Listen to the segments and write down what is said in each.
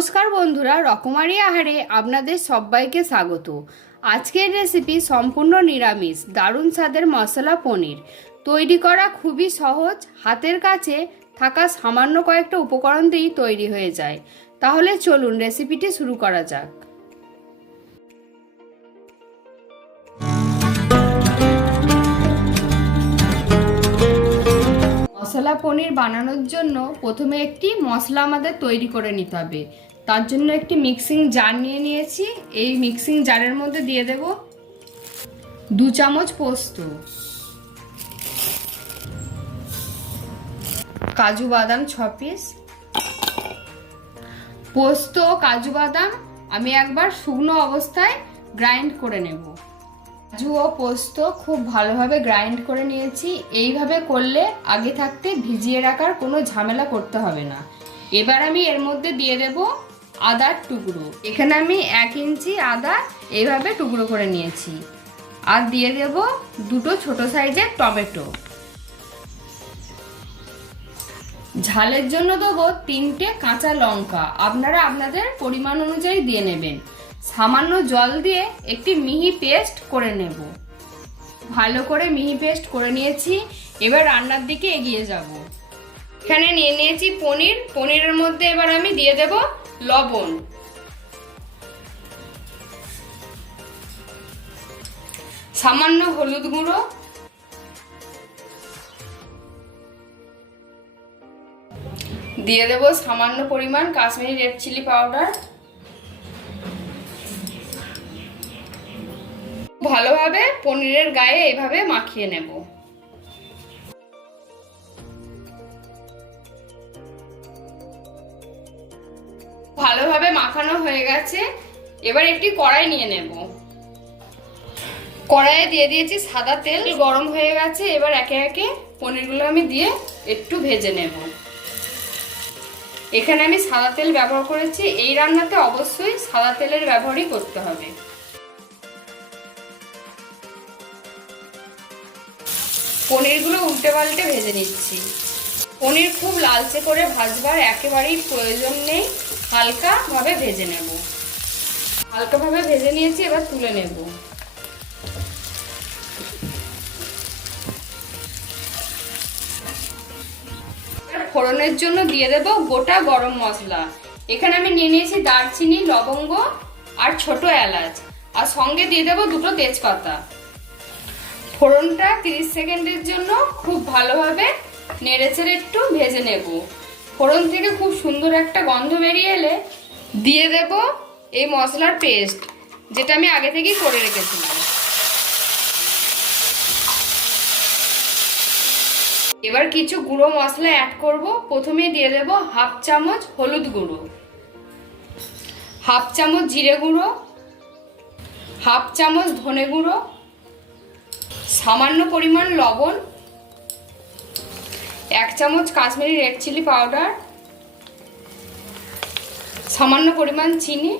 নমস্কার বন্ধুরা, রকমারি আহারে আপনাদের সবাইকে স্বাগত। আজকের রেসিপি সম্পূর্ণ নিরামিষ, দারুণ স্বাদের মশলা পনির। তৈরি করা খুবই সহজ, হাতের কাছে থাকা সামান্য কয়েকটা উপকরণ দিয়েই তৈরি হয়ে যায়। তাহলে চলুন রেসিপিটি শুরু করা যাক। মশলা পনির বানানোর জন্য প্রথমে একটি মশলা আমাদের তৈরি করে নিতে হবে। তার জন্য একটি মিক্সিং জার নিয়ে নিয়েছি। এই মিক্সিং জারের মধ্যে দিয়ে দেব 2 চামচ পোস্ত, কাজু বাদাম 6 পিস। পোস্ত কাজু বাদাম আমি একবার শুকনো অবস্থায় গ্রাইন্ড করে নেব। কাজু ও পোস্ত খুব ভালোভাবে গ্রাইন্ড করে নিয়েছি। এইভাবে করলে আগে থাকতে ভিজিয়ে রাখার কোনো ঝামেলা করতে হবে না। এবার আমি এর মধ্যে দিয়ে দেব আদার টুকরো। এখানে আমি 1 ইঞ্চি আদা এইভাবে টুকরো করে নিয়েছি। আর দিয়ে দেব 2 ছোট সাইজের টমেটো। ঝালের জন্য দেবো 3টে কাঁচা লঙ্কা, আপনারা আপনাদের পরিমাণ অনুযায়ী দিয়ে নেবেন। সামান্য জল দিয়ে একটি মিহি পেস্ট করে নেব। ভালো করে মিহি পেস্ট করে নিয়েছি। এবার রান্নার দিকে এগিয়ে যাব। এখানে নিয়ে নিয়েছি পনির। পনিরের মধ্যে এবার আমি দিয়ে দেব লবণ, সামান্য হলুদ গুঁড়ো, দিয়ে দেব সামান্য পরিমাণ কাশ্মীরি রেড চিলি পাউডার। ভালোভাবে পনিরের গায়ে এইভাবে মাখিয়ে নেব। ভালোভাবে মাখানো হয়ে গেছে। এবার একটি কড়াই নিয়ে নেব। কড়াইয়ে দিয়ে দিয়েছি সাদা তেল, গরম হয়ে গেছে। এবার একে একে পনিরগুলো আমি দিয়ে একটু ভেজে নেব। এখানে আমি সাদা তেল ব্যবহার করেছি। এই রান্নাতে অবশ্যই সাদা তেলের ব্যবহারই করতে হবে। পনিরগুলো উল্টে পাল্টে ভেজে নিচ্ছি। পনির খুব লালচে করে ভাজবার একেবারেই প্রয়োজন নেই, হালকাভাবে ভেজে নেব। হালকাভাবে ভেজে নিয়েছি, এবার তুলে নেব। ফোড়নের জন্য দিয়ে দেব গোটা গরম মশলা। এখানে আমি নিয়ে নিয়েছি দারচিনি, লবঙ্গ আর ছোট এলাচ, আর সঙ্গে দিয়ে দেব 2 তেজপাতা। ফোড়নটা 30 সেকেন্ডের জন্য খুব ভালোভাবে নেড়েচেড়ে একটু ভেজে নেব। ফোড়ন থেকে খুব সুন্দর একটা গন্ধ বেরিয়ে এলে দিয়ে দেব এই মশলার পেস্ট, যেটা আমি আগে থেকেই করে রেখেছিলাম। এবার কিছু গুঁড়ো মশলা অ্যাড করব। প্রথমে দিয়ে দেব 1/2 চামচ হলুদ গুঁড়ো, 1/2 চামচ জিরে গুঁড়ো, 1/2 চামচ ধনে গুঁড়ো, সামান্য পরিমাণ লবণ, 1 চামচ কাশ্মীরি রেড চিলি পাউডার, সামান্য পরিমাণ চিনি।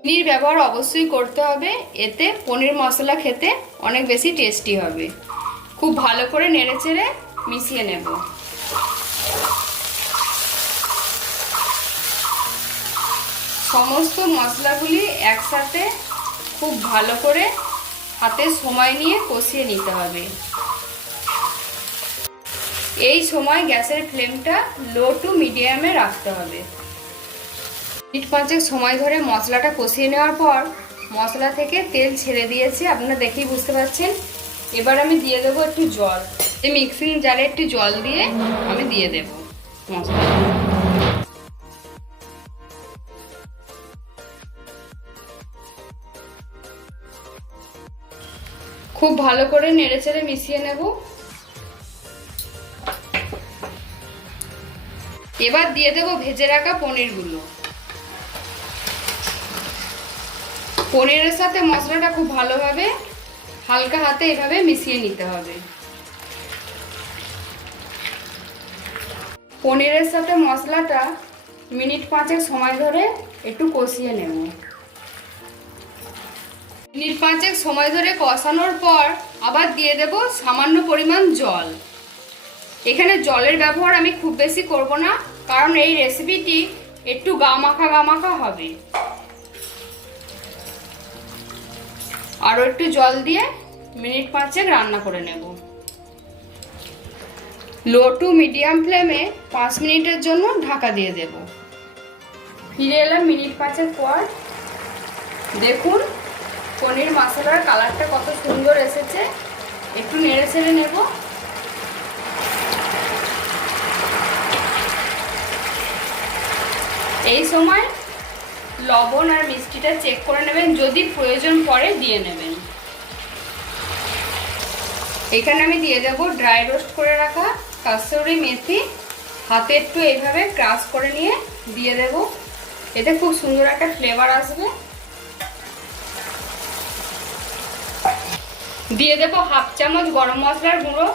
চিনির ব্যবহার অবশ্যই করতে হবে, এতে পনির মশলা খেতে অনেক বেশি টেস্টি হবে। খুব ভালো করে নেড়েচেড়ে মিশিয়ে নেব। সমস্ত মশলাগুলি একসাথে খুব ভালো করে হাতে সময় নিয়ে কষিয়ে নিতে হবে। এই সময় গ্যাসের ফ্লেমটা লো টু মিডিয়ামে রাখতে হবে। মিনিট 5 সময় ধরে মশলাটা কষিয়ে নেওয়ার পর মশলা থেকে তেল ছেড়ে দিয়েছে, আপনারা দেখেই বুঝতে পারছেন। এবার আমি দিয়ে দেবো একটু জল। এই মিক্সিং জারে একটু জল দিয়ে আমি দিয়ে দেব মশলা। খুব ভালো করে নেড়েচেড়ে মিশিয়ে নেব। এবার দিয়ে দেব ভেজে রাখা পনিরগুলো। পনিরের সাথে মশলাটা খুব ভালোভাবে হালকা হাতে এভাবে মিশিয়ে নিতে হবে। পনিরের সাথে মশলাটা মিনিট 5 সময় ধরে একটু কষিয়ে নেব। মিনিট 5 সময় ধরে কষানোর পর আবার দিয়ে দেব সামান্য পরিমাণ জল। এখানে জলের ব্যবহার আমি খুব বেশি করব না, কারণ এই রেসিপিটি একটু গামাখা হবে। আরও একটু জল দিয়ে মিনিট 5 রান্না করে নেব। লো টু মিডিয়াম ফ্লেমে 5 মিনিটের জন্য ঢাকা দিয়ে দেব। ফিরে এলাম মিনিট 5 পর। দেখুন পনির মশলার কালারটা কত সুন্দর এসেছে। একটু নেড়ে ছেড়ে নেব। এই সময় লবণ আর মিষ্টিটা চেক করে নেবেন, যদি প্রয়োজন পড়ে দিয়ে নেবেন। এখানে আমি দিয়ে দেব ড্রাই রোস্ট করে রাখা কাসুরি মেথি। হাতে একটু এইভাবে ক্রাশ করে নিয়ে দিয়ে দেব, এতে খুব সুন্দর একটা ফ্লেভার আসবে। দিয়ে দেব হাফ চামচ গরম মশলার গুঁড়ো।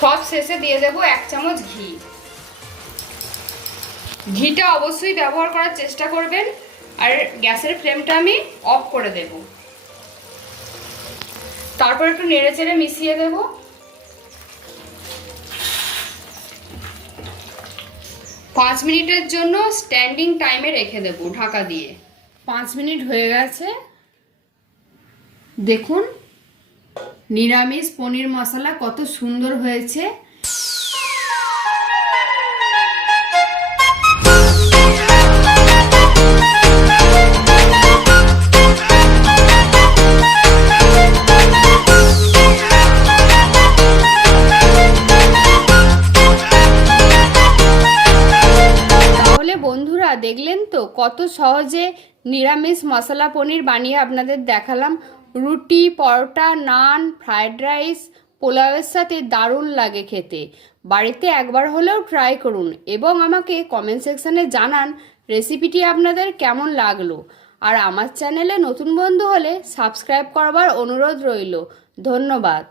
সব শেষে দিয়ে দেব 1 চামচ ঘি। ঘিটা অবশ্যই ব্যবহার করার চেষ্টা করবেন। আর গ্যাসের ফ্লেমটা আমি অফ করে দেব। তারপর একটু নেড়ে চেড়ে মিশিয়ে দেব। 5 মিনিটের জন্য স্ট্যান্ডিং টাইমে রেখে দেব ঢাকা দিয়ে। 5 মিনিট হয়ে গেছে। দেখুন নিরামিষ পনির মশলা কত সুন্দর হয়েছে। বন্ধুরা দেখলেন তো কত সহজে নিরামিষ মশলা পনির বানিয়ে আপনাদের দেখালাম। রুটি, পরোটা, নান, ফ্রাইড রাইস, পোলাওয়ের সাথে দারুণ লাগে খেতে। বাড়িতে একবার হলেও ট্রাই করুন এবং আমাকে কমেন্ট সেকশানে জানান রেসিপিটি আপনাদের কেমন লাগলো। আর আমার চ্যানেলে নতুন বন্ধু হলে সাবস্ক্রাইব করবার অনুরোধ রইল। ধন্যবাদ।